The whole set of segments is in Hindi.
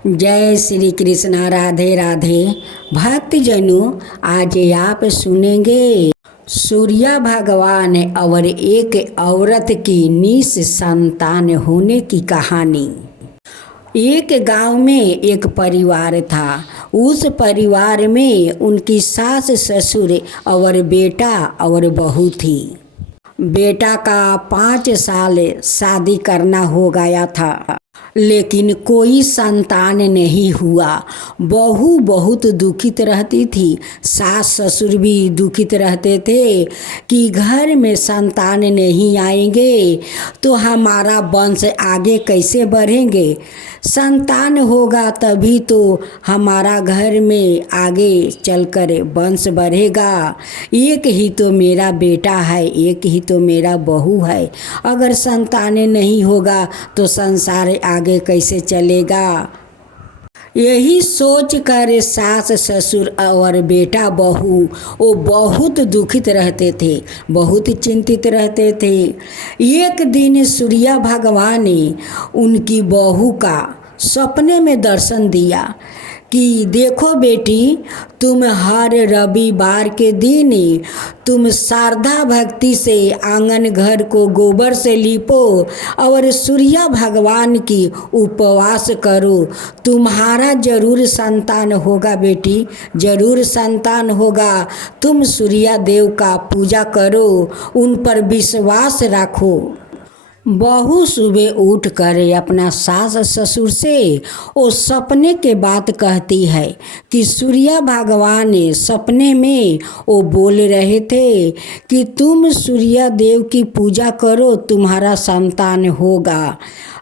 जय श्री कृष्ण। राधे राधे। भक्तजनों, आज आप सुनेंगे सूर्य भगवान और एक औरत की निस संतान होने की कहानी। एक गांव में एक परिवार था। उस परिवार में उनकी सास, ससुर और बेटा और बहू थी। बेटा का 5 साल शादी करना हो गया था, लेकिन कोई संतान नहीं हुआ। बहू बहुत दुखित रहती थी, सास ससुर भी दुखित रहते थे कि घर में संतान नहीं आएंगे तो हमारा वंश आगे कैसे बढ़ेंगे। संतान होगा तभी तो हमारा घर में आगे चलकर वंश बढ़ेगा। एक ही तो मेरा बेटा है, एक ही तो मेरा बहू है। अगर संतान नहीं होगा तो संसार आगे कैसे चलेगा। यही सोच कर सास ससुर और बेटा बहू वो बहुत दुखित रहते थे, बहुत चिंतित रहते थे। एक दिन सूर्य भगवान ने उनकी बहू का सपने में दर्शन दिया कि देखो बेटी, तुम हर रविवार के दिन तुम श्रद्धा भक्ति से आंगन घर को गोबर से लीपो और सूर्य भगवान की उपवास करो। तुम्हारा जरूर संतान होगा बेटी, जरूर संतान होगा। तुम सूर्य देव का पूजा करो, उन पर विश्वास रखो। बहू सुबह उठ कर अपना सास ससुर से वो सपने के बात कहती है कि सूर्य भगवान सपने में वो बोल रहे थे कि तुम सूर्य देव की पूजा करो, तुम्हारा संतान होगा।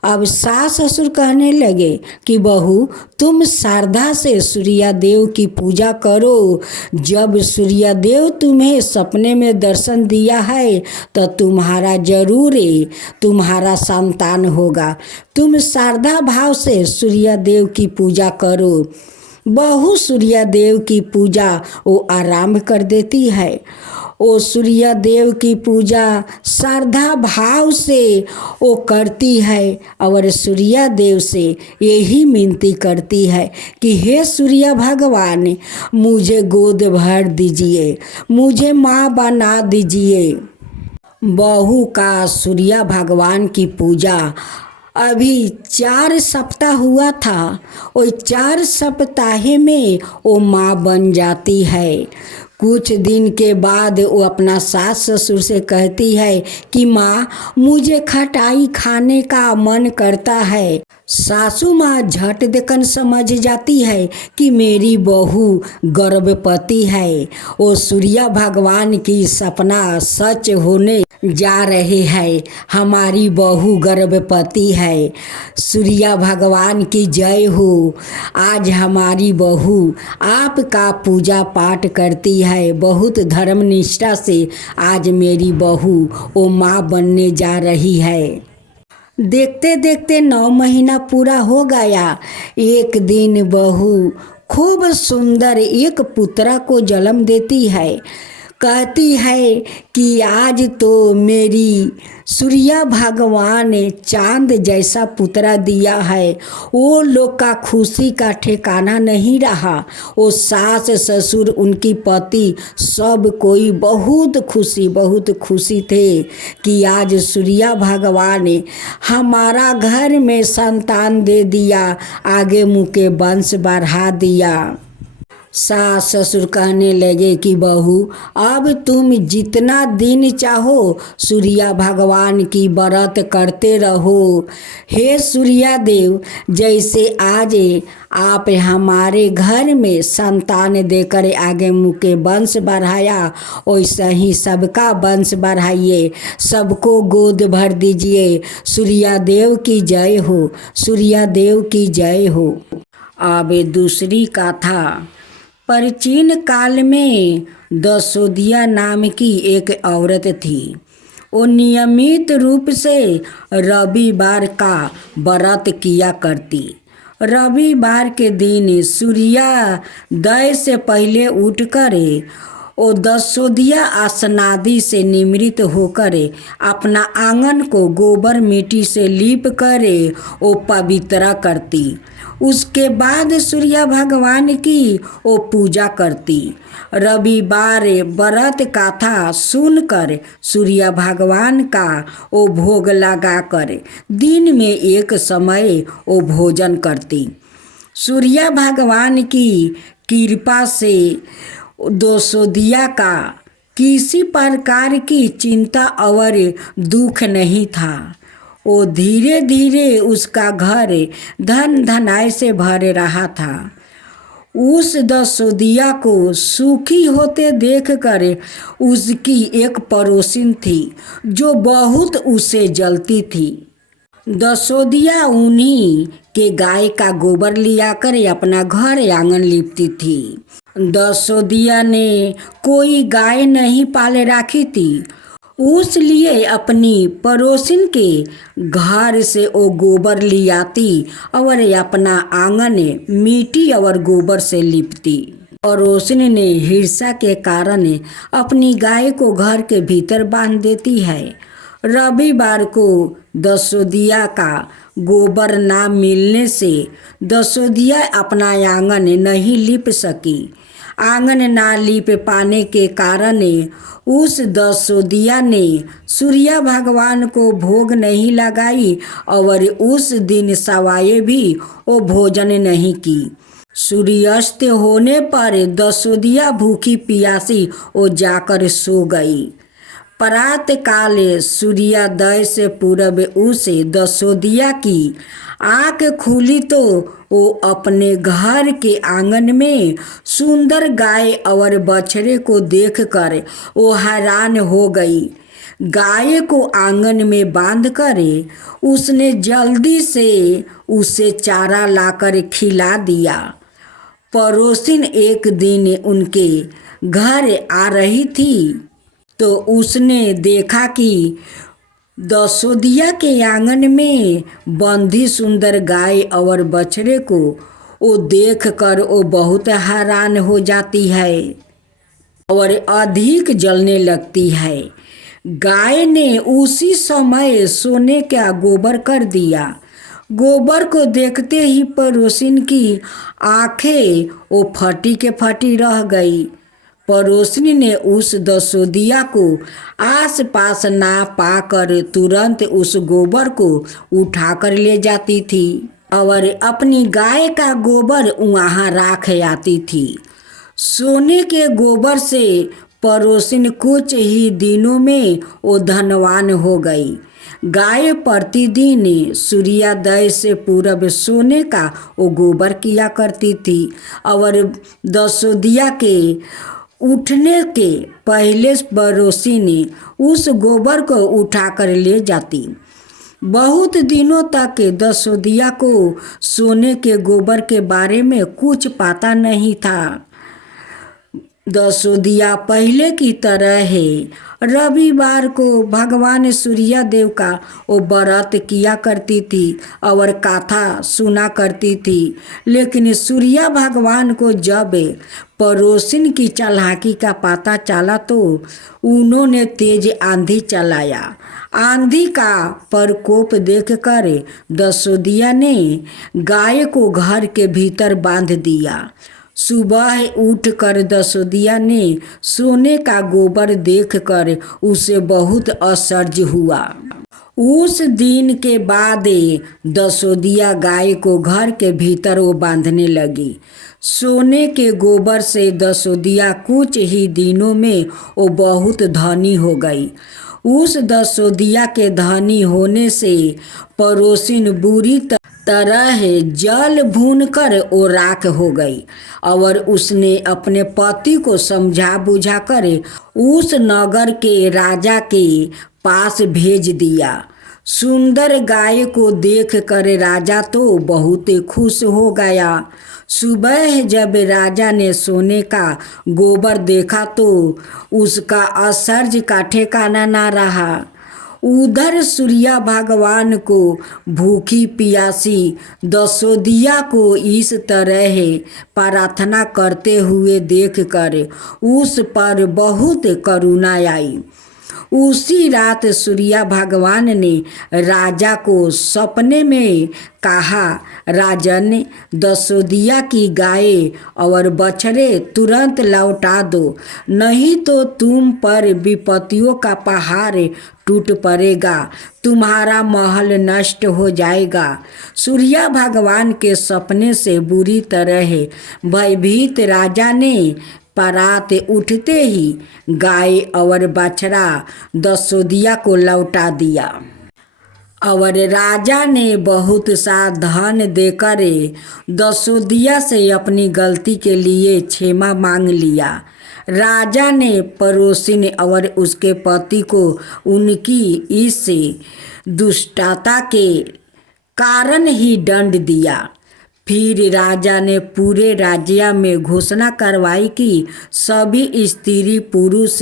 अब सास ससुर कहने लगे कि बहू, तुम श्रद्धा से सूर्य देव की पूजा करो। जब सूर्य देव तुम्हें सपने में दर्शन दिया है तो तुम्हारा संतान होगा। तुम श्रद्धा भाव से सूर्य देव की पूजा करो। बहू सूर्य देव की पूजा वो आरंभ कर देती है। वो सूर्य देव की पूजा श्रद्धा भाव से वो करती है और सूर्य देव से यही विनती करती है कि हे सूर्य भगवान, मुझे गोद भर दीजिए, मुझे माँ बना दीजिए। बहू का सूर्य भगवान की पूजा अभी 4 सप्ताह हुआ था। और 4 सप्ताह में वो माँ बन जाती है। कुछ दिन के बाद वो अपना सास ससुर से कहती है कि माँ, मुझे खटाई खाने का मन करता है। सासू माँ झट देखकर समझ जाती है कि मेरी बहू गर्भवती है। वो सूर्य भगवान की सपना सच होने जा रहे हैं, हमारी बहू गर्भवती है। सूर्य भगवान की जय हो। आज हमारी बहू आपका पूजा पाठ करती है, बहुत धर्म निष्ठा से आज मेरी बहू वो माँ बनने जा रही है। देखते देखते 9 महीना पूरा हो गया। एक दिन बहू खूब सुंदर एक पुत्रा को जन्म देती है। कहती है कि आज तो मेरी सूर्य भगवान ने चांद जैसा पुत्रा दिया है। वो लोग का खुशी का ठिकाना नहीं रहा। वो सास ससुर, उनकी पति, सब कोई बहुत खुशी थे कि आज सूर्य भगवान ने हमारा घर में संतान दे दिया, आगे मुँह के वंश बढ़ा दिया। सास ससुर कहने लगे कि बहू, अब तुम जितना दिन चाहो सूर्य भगवान की व्रत करते रहो। हे सूर्य देव, जैसे आज आप हमारे घर में संतान देकर आगे मुँह के वंश बढ़ाया, वैसे ही सबका वंश बढ़ाइए, सबको गोद भर दीजिए। सूर्य देव की जय हो, सूर्य देव की जय हो। अब दूसरी कथा। प्राचीन काल में दसोदिया नाम की एक औरत थी। वो नियमित रूप से रविवार का व्रत किया करती। रविवार के दिन सूर्योदय से पहले उठकर वो दसोदिया स्नादि से निमृत होकर अपना आंगन को गोबर मिट्टी से लीप करे वो पवित्र करती। उसके बाद सूर्य भगवान की वो पूजा करती। रविवार व्रत कथा सुनकर सूर्य भगवान का वो भोग लगाकर दिन में एक समय वो भोजन करती। सूर्य भगवान की कृपा से दसोदिया का किसी प्रकार की चिंता और दुख नहीं था। वो धीरे धीरे उसका घर धन धनाई से भर रहा था। उस दसोदिया को सुखी होते देखकर उसकी एक पड़ोसिन थी जो बहुत उसे जलती थी। दसोदिया उन्हीं के गाय का गोबर लिया कर अपना घर आंगन लिपती थी। दसोदिया ने कोई गाय नहीं पाले रखी थी, उसलिए अपनी पड़ोसिन के घर से वो गोबर लियाती और अपना आंगन मिट्टी और गोबर से लिपती। पड़ोसिन ने हिंसा के कारण अपनी गाय को घर के भीतर बांध देती है। रविवार को दसोदिया का गोबर ना मिलने से दसोदिया अपना आंगन नहीं लिप सकी। आंगन ना लिप पाने के कारण उस दसोदिया ने सूर्य भगवान को भोग नहीं लगाई और उस दिन सवाए भी वो भोजन नहीं की। सूर्यास्त होने पर दसोदिया भूखी प्यासी वो जाकर सो गई। प्रातः काल सूर्योदय से पूर्व उसे दसोदिया की आँख खुली तो वो अपने घर के आंगन में सुंदर गाय और बछड़े को देखकर वो हैरान हो गई। गाय को आंगन में बांधकर उसने जल्दी से उसे चारा लाकर खिला दिया। पड़ोसिन एक दिन उनके घर आ रही थी तो उसने देखा कि दसोदिया के आंगन में बंधी सुंदर गाय और बछड़े को वो देखकर वो बहुत हैरान हो जाती है और अधिक जलने लगती है। गाय ने उसी समय सोने का गोबर कर दिया। गोबर को देखते ही पड़ोसिन की आंखें वो फटी के फटी रह गई। पड़ोसिन ने उस दसोदिया को आस पास ना पाकर तुरंत उस गोबर को उठाकर ले जाती थी और अपनी गाय का गोबर वहाँ राख आती थी। सोने के गोबर से पड़ोसिन कुछ ही दिनों में वो धनवान हो गई। गाय प्रतिदिन सूर्योदय से पूर्व सोने का वो गोबर किया करती थी और दसोदिया के उठने के पहले पड़ोसी ने उस गोबर को उठाकर ले जाती। बहुत दिनों तक दसोदिया को सोने के गोबर के बारे में कुछ पता नहीं था। दसोदिया पहले की तरह है रविवार को भगवान सूर्य देव का वो व्रत किया करती थी और कथा सुना करती थी। लेकिन सूर्य भगवान को जब पड़ोसिन की चालाकी का पता चला तो उन्होंने तेज आंधी चलाया। आंधी का प्रकोप देखकर दसोदिया ने गाय को घर के भीतर बांध दिया। सुबह उठकर दसोदिया ने सोने का गोबर देखकर उसे बहुत आश्चर्य हुआ। उस दिन के बाद दसोदिया गाय को घर के भीतर वो बांधने लगी। सोने के गोबर से दसोदिया कुछ ही दिनों में वो बहुत धनी हो गई। उस दसोदिया के धनी होने से पड़ोसिन बुरी तरह जल भून कर वो राख हो गई और उसने अपने पति को समझा बुझा कर उस नगर के राजा के पास भेज दिया। सुंदर गाय को देख कर राजा तो बहुत खुश हो गया। सुबह जब राजा ने सोने का गोबर देखा तो उसका आश्चर्य का ठिकाना ना रहा। उधर सूर्या भगवान को भूखी प्यासी दसोदिया को इस तरह प्रार्थना करते हुए देखकर उस पर बहुत करुणा आई। उसी रात सूर्या भगवान ने राजा को सपने में कहा, राजन, दसोदिया की गाय और बछड़े तुरंत लौटा दो, नहीं तो तुम पर विपत्तियों का पहाड़ टूट पड़ेगा, तुम्हारा महल नष्ट हो जाएगा। सूर्या भगवान के सपने से बुरी तरह भयभीत राजा ने परात उठते ही गाय और बछड़ा दसोदिया को लौटा दिया और राजा ने बहुत सा धन देकर दसोदिया से अपनी गलती के लिए क्षमा मांग लिया। राजा ने पड़ोसिन और उसके पति को उनकी इस दुष्टता के कारण ही दंड दिया। फिर राजा ने पूरे राज्य में घोषणा करवाई कि सभी स्त्री पुरुष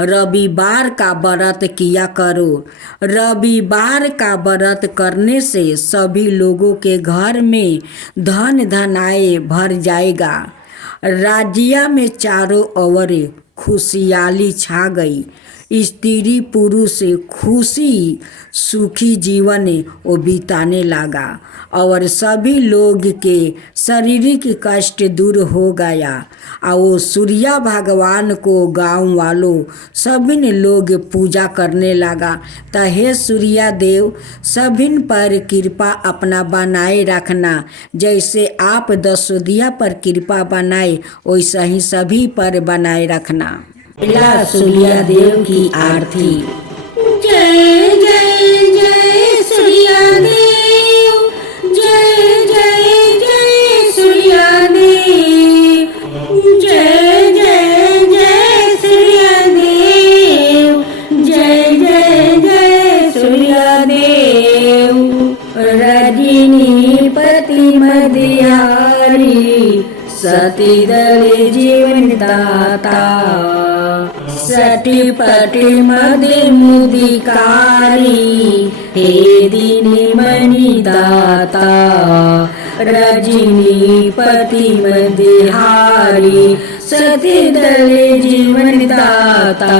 रविवार का व्रत किया करो। रविवार का व्रत करने से सभी लोगों के घर में धन धनाए भर जाएगा। राज्य में चारों ओर खुशहाली छा गई। स्त्री पुरुष खुशी सुखी जीवन वो बिताने लगा और सभी लोग के शारीरिक कष्ट दूर हो गया। और वो सूर्या भगवान को गांव वालों सभी लोग पूजा करने लगा। तो हे सूर्या देव, सभी पर कृपा अपना बनाए रखना। जैसे आप दसोदिया पर कृपा बनाए वैसा ही सभी पर बनाए रखना। सूर्या देव की आरती। जय जय जय सूर्या देव, जय जय जय सूर्या देव, जय जय जय सूर्या देव, जय जय जय सूर्या देव। रजनी पति मदिहारी सती दल जीवन दाता, सटी पटी मदे मुदिकारी हे दीनी मणि दाता। रजनी पति मदिहारी सती दल जीवन दाता,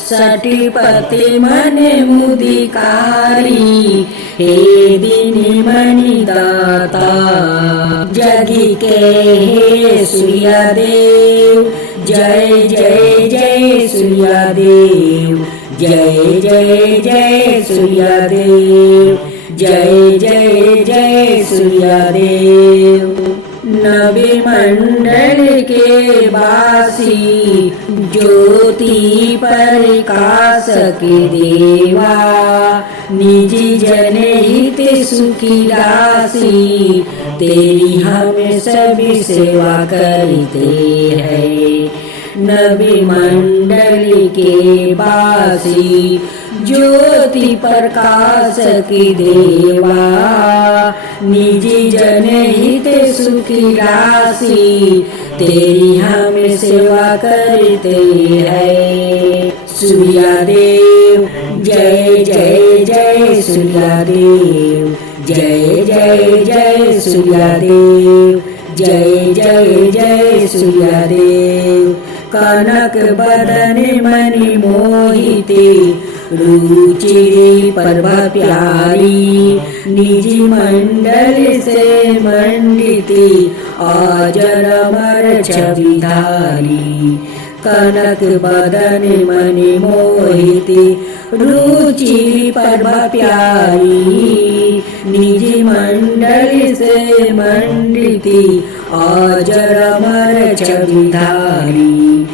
सटी पति मन मुदिकारी हे दीनी मणि दाता। जगी के हे सूर्या देव, जय जय जय सूर्या देव, जय जय जय सूर्या देव, जय जय जय सूर्या देव। नवी मंडल के वासी ज्योति प्रकाश के देवा, निजी जनहित सुखी राशि तेरी हम सभी सेवा करते हैं। नवी मंडल के वासी ज्योति प्रकाश की देवा, निजी जनहित सुखी राशि तेरी हम सेवा करते हैं। सूर्या देव, जय जय जय सूर्या देव, जय जय जय सूर्या देव, जय जय जय सूर्या देव। कनक बदन मणि मोहिते रुचि प्रभा प्यारी, निजी मंडल से मंडिती अजर अमर छविधारी। कनक बदन मणि मोहिते रुचि प्रभा प्यारी, निजी मंडल से मंडिती अजर अमर छविधारी।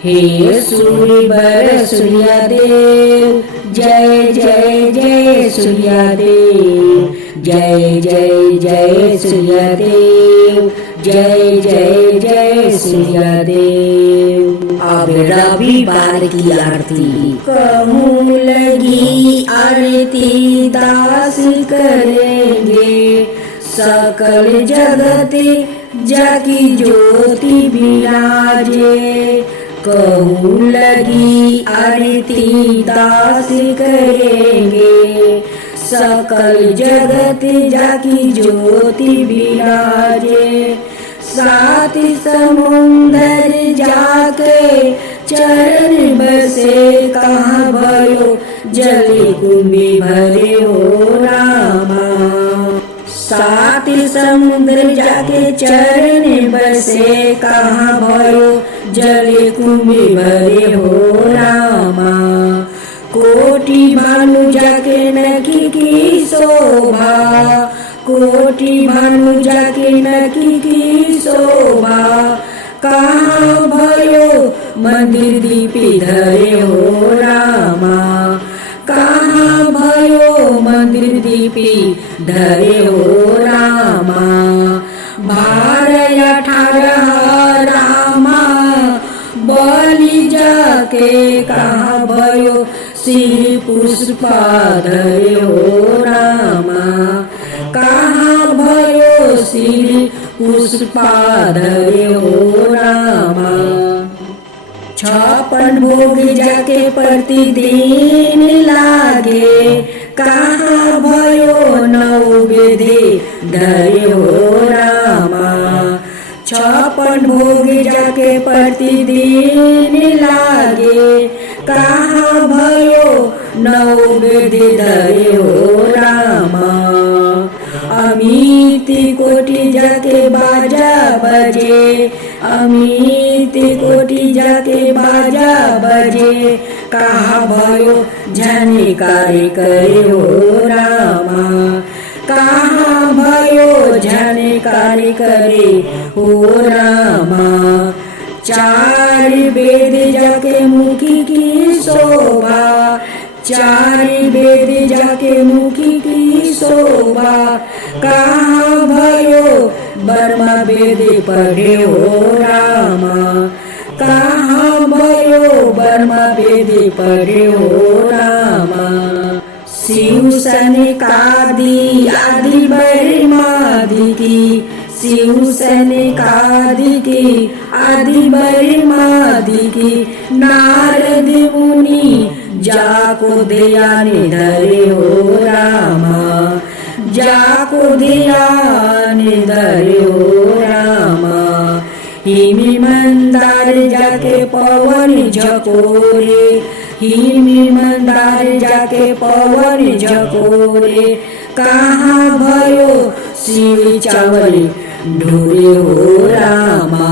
हे सूर्यवर सूर्या देव, जय जय जय सूर्या देव, जय जय जय सूर्या देव, जय जय जय सूर्या देव। अब रविवार की आरती। कहूँ लगी आरती दास करेंगे, सकल जगत जाकी ज्योति विराजे। कहूँ लगी आरती दास करेंगे। सकल जगत जाकी ज्योति विराजे, सात समुंदर जाके चरण बसे। कहाँ भयो जल कुंभी भरे हो रामा। सात समुद्र जाके चरण बसे, कहाँ भयो जल कुंभी भरे हो रामा। कोटि भानु जाके नखी की शोभा, कोटि भानु जाके नखी की शोभा। कहाँ भयो मंदिर दीपी धरे हो रामा। कहाँ भयो मंदिर दीपी धरे हो रामा। 12-18 रामा बलि जाके, कहाँ भयो श्री पुष्पा धरे हो रामा। कहाँ भयो श्री पुष्पा धरे हो रामा। 56 भोग जाके प्रतिदिन लागे, कहाँ भयो नैवेद्य धरे हो रामा। 56 भोग जाके प्रतिदिन लागे, कहाँ भयो नैवेद्य धरे हो रामा। अमित कोटि जाके बाजा बजे, अमित कोटि जाके बाजा बजे। कहाँ भयो झनकार करे हो रामा। कहाँ भयो झनकार करे हो रामा। 4 वेद जाके मुखी की शोभा, 4 वेद जाके मुखी की शोभा। कहाँ भयो ब्रह्मा वेद पढ़े हो रामा। कहाँ भयो ब्रह्मा वेद पढ़े हो रामा। शिव सनकादि आदि ब्रह्मादि की, शिव सनकादि की आदि ब्रह्मादि की। नारद मुनि जाको ध्यान धरे हो रामा। जाको ध्यान धरे हो रामा। हिमी मंदार जाके पवन झकोरे, हिमी मंदार जाके पवन झकोरे। कहाँ भयो शिव चावल ढोरे हो रामा।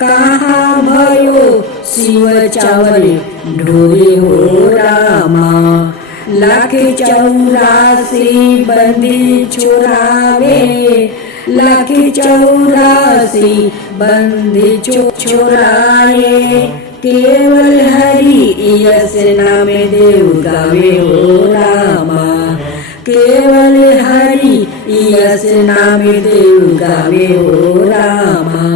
कहाँ भयो शिव चावल ढोरे हो रामा। 184 बंदी छोरावे, 184 बंदी छोराए। केवल हरि यस नाम देव गावे हो रामा। केवल हरि यस नाम देव गावे हो रामा।